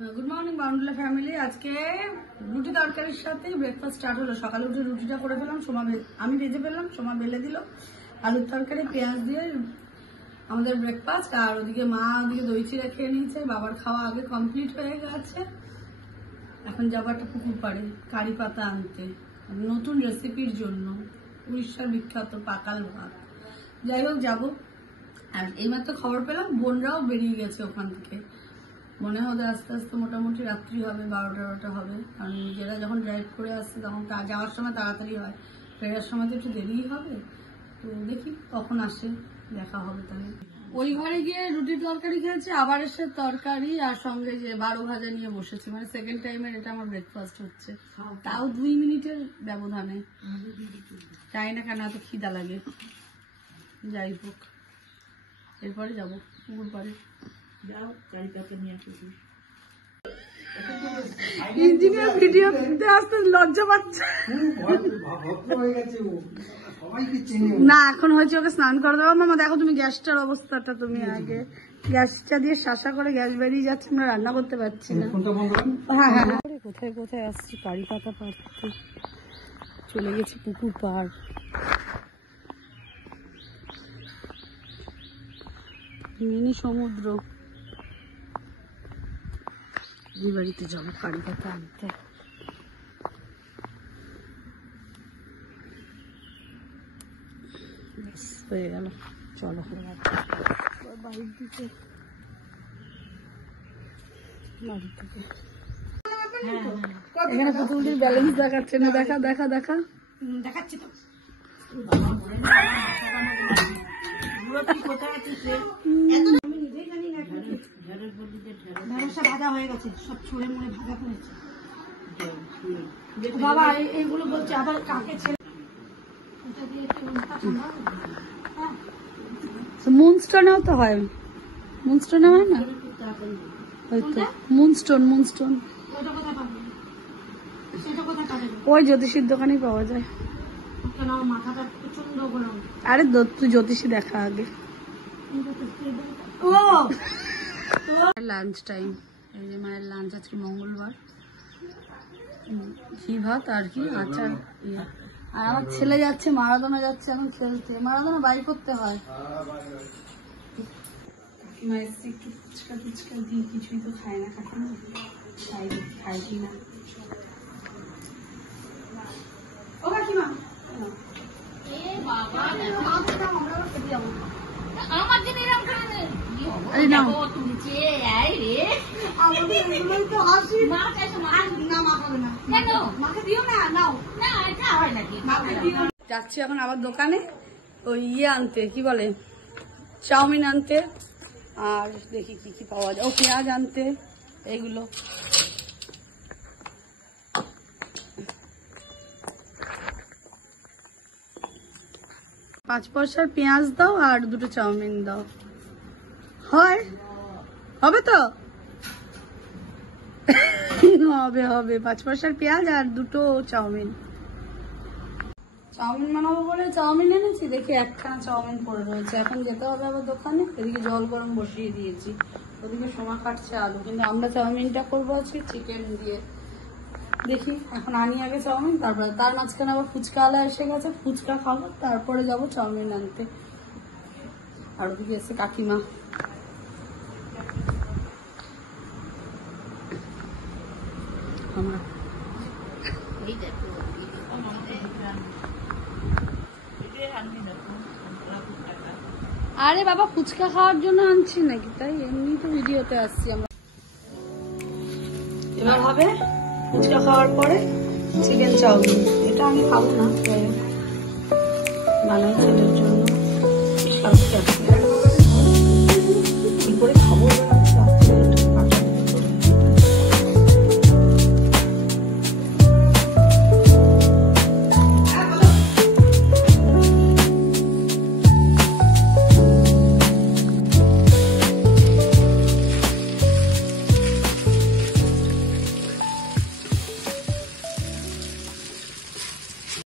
Good morning বাউন্ডুলা family. আজকে রুটি তরকারির সাথে ব্রেকফাস্ট স্টার্ট হলো। সকালে উঠে রুটিটা করে ফেলাম, আমি ভেজে ফেললাম, সোমা বেলে দিল। আলুর তরকারি পেঁয়াজ দিয়ে আমাদের ব্রেকফাস্ট। আর ওদিকে মা ওদিকে দই চিড়া খেয়ে নিয়েছে, বাবার খাওয়া আগে কমপ্লিট হয়ে গেছে। এখন যাবো একটা পুকুর পাড়ে কারি পাতা আনতে, নতুন রেসিপির জন্য, উড়িষ্যার বিখ্যাত পাকাল ভাত। যাই হোক যাবো। আর এইমাত্র খবর পেলাম বোনরাও বেরিয়ে গেছে ওখান থেকে। মনে হয় ওদের আস্তে আস্তে মোটামুটি রাত্রি হবে, 12টা হবে। কারণ নিজেরা যখন ড্রাইভ করে আসছে তখন যাওয়ার সময় তাড়াতাড়ি হয়, ফেরার সময় তো একটু দেরিই হবে। তো দেখি কখন আসে, দেখা হবে। তাহলে ওই ঘরে গিয়ে রুটির তরকারি খেয়েছি, আবার এসে তরকারি আর সঙ্গে যে 12 ভাজা নিয়ে বসেছি। মানে সেকেন্ড টাইমের এটা আমার ব্রেকফাস্ট হচ্ছে, তাও 2 মিনিটের ব্যবধানে। চাই না কেন এত খিদা লাগে। যাই হোক, এরপরে যাবো পুকুর পাড়ে। ইঞ্জিনিয়ার ভিডিও দিতে আসতে লজ্জা পাচ্ছে না। এখন হয়েছে ওকে স্নান করে দেবো। মামা দেখো তুমি গ্যাসটার অবস্থাটা, তুমি আগে গ্যাসটা দিয়ে শাসা করে গ্যাস বেরিয়ে যাচ্ছে, আমরা রান্না করতে পারছি না। হ্যাঁ হ্যাঁ হ্যাঁ। কোথায় কোথায় আসছি, কারি পাতা পাড়তে চলে গেছি পুকুর পাড়। মিনি সমুদ্র। এই বাড়িতে যাবো কারি পাতা আনতে। হয়ে গেল, চলো বাড়ির দিকে। এখানে পুতুলটির ব্যালেন্স দেখাচ্ছে না। দেখা দেখা দেখা দেখাচ্ছে তো। ভাজা হয়ে গেছে, সব ছুঁড়ে মুড়ে ভাজা করেছে বাবা। এইগুলো বলছে আবার কাকে ছেড়ে মুনস্টোনেও তো হয়। মুনস্টোনে হয় না হয়তো। মুনস্টোন মুনস্টোন ওই জ্যোতিষীর দোকানেই পাওয়া যায়। আরে তুই জ্যোতিষী দেখা আগে। লাঞ্চ টাইম, এই যে মায়ের লাঞ্চ। আজকে মঙ্গলবার, ঘি ভাত আর কি আচার। আর আমার ছেলে যাচ্ছে মারাদোনা, যাচ্ছে এখন খেলতে। মারাদোনা বাই করতে হয়। একটু ফুচকা টুচকা দিয়ে, কিছুই তো খায় না, কাকিমা খাই কি না। ও কাকিমা আমার জন্য এরকম করে যাচ্ছি এখন আবার দোকানে ওই আনতে, কি বলে, চাউমিন আনতে। আর দেখি কি কি পাওয়া যায়। ও পেঁয়াজ আনতে, এইগুলো। পাঁচ পয়সার পেঁয়াজ দাও আর 2টো চাউমিন দাও। হয় হবে তো? হবে হবে। 5 পয়সার পেঁয়াজ আর 2টো চাউমিন। চাউমিন বানাবো বলে চাউমিন এনেছি, দেখি একখানা চাউমিন পড়ে রয়েছে। এখন যেতে হবে আবার দোকানে। এদিকে জল গরম বসিয়ে দিয়েছি, ওদিকে সোমা কাটছে আলু। কিন্তু আমরা চাউমিনটা করবো আজকে চিকেন দিয়ে। দেখি এখন আনি আগে চাউমিন, তারপরে তার মাঝখানে আবার ফুচকা আলা এসে গেছে, ফুচকা খাবো, তারপরে যাবো চাউমিন আনতে। আর ওদিকে এসে কাকিমা। আরে বাবা, ফুচকা খাওয়ার জন্য আনছি নাকি? তাই এমনি তো ভিডিওতে আসছি আমরা। এবার হবে ফুচকা খাওয়ার পরে চিকেন চাউমিন। এটা আমি খাবো না, বানাই ছেলের জন্য।